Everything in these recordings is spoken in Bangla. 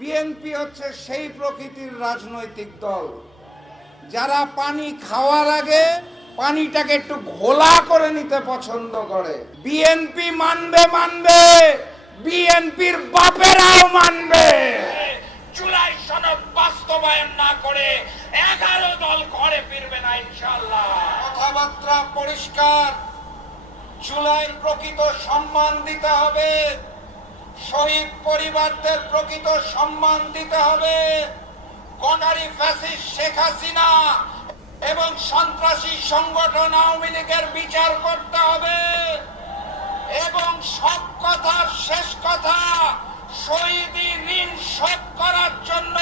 বিএনপি হচ্ছে সেই প্রকৃতির রাজনৈতিক দল যারা পানি খাওয়ার আগে পানিটাকে একটু ঘোলা করে নিতে পছন্দ করে। বিএনপি মানবে, বিএনপির বাপেরাও মানবে। জুলাই সনদ বাস্তবায়ন না করে 11 দল ঘরে ফিরবে না ইনশাআল্লাহ। কথাবার্তা পরিষ্কার। জুলাইয়ের প্রকৃত সম্মান দিতে হবে, শহীদ পরিবারদের প্রকৃত সম্মান দিতে হবে, গণারি ফ্যাসিস্ট শেখ হাসিনা এবং সন্ত্রাসী সংগঠন আওয়ামী লীগের বিচার করতে হবে এবং সব কথার শেষ কথা, শহীদি ঋণ শোধ করার জন্য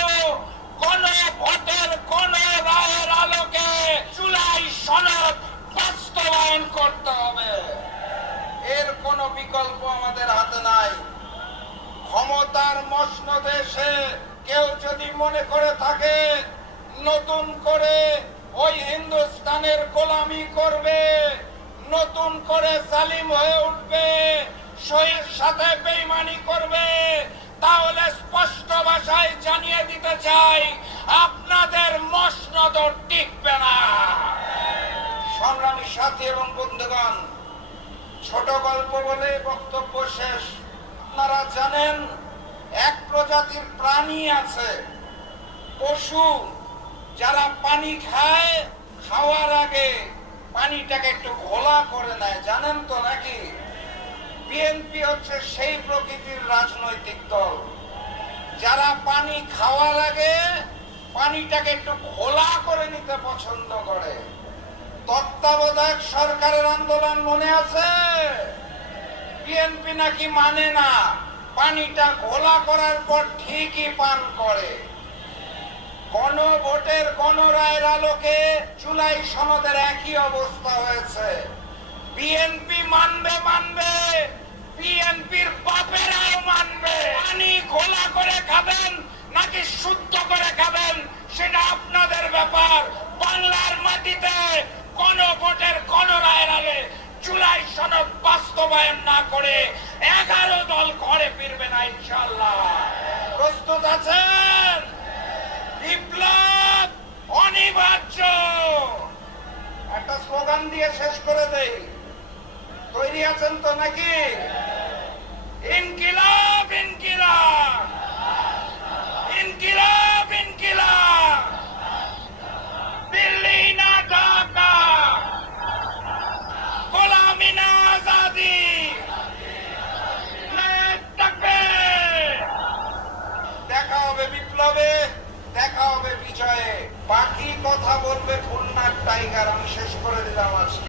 গণভোটের গণরায়ের আলোকে জুলাই সনদ বাস্তবায়ন করতে হবে। এর কোনো বিকল্প আমাদের হাতে নাই। ক্ষমতার মসনদে এসে কেউ যদি মনে করে থাকে নতুন করে ওই হিন্দুস্তানের গোলামি করবে, নতুন করে জালিম হয়ে উঠবে, শহীদের সাথে বেঈমানি করবে, তাহলে স্পষ্ট ভাষায় জানিয়ে দিতে চাই আপনাদের মসনদ টিকবে না। সংগ্রামী সাথী এবং বন্ধুগণ, ছোট গল্প বলে বক্তব্য শেষ। আপনারা জানেন এক প্রজাতির প্রাণী আছে, পশু, যারা পানি খায়, খাওয়ার আগে পানিটাকে একটু ঘোলা করে নেয়, জানেন তো নাকি? বিএনপি হচ্ছে সেই প্রকৃতির রাজনৈতিক দল যারা পানি খাওয়ার আগে পানিটাকে একটু ঘোলা করে নিতে পছন্দ করে। তত্ত্বাবধায়ক সরকারের আন্দোলন মনে আছে? বিএনপি নাকি মানে না, পানিটা ঘোলা করার পর ঠিকই পান করে। গণভোটের গণরায়ের আলোকে জুলাই সনদের একই অবস্থা হয়েছে। বিএনপি মানবে, বিএনপির বাপেরাও মানবে। পানি ঘোলা করে খাবেন নাকি শুদ্ধ করে খাবেন সেটা আপনাদের ব্যাপার। বাংলার মাটিতে গণভোটের গণরায়ের আগে জুলাই সনদ বাস্তবায়ন না করে 11 দল ঘরে ফিরবে না ইনশাআল্লাহ। প্রস্তুত আছেন? বিপ্লব অনিবার্য। একটা স্লোগান দিয়ে শেষ করে দেই। তৈরি আছেন তো নাকি? ইনকিলাব ইনকিলাব, ইনকিলাব ইনকিলাব, দিল্লি না ঢাকা, গোলামি না আজাদি। দেখা হবে বিপ্লবে, দেখা হবে বিজয়ে। বাকি কথা বলবে খুলনার টাইগার। আমি শেষ করে দিলাম আজকে।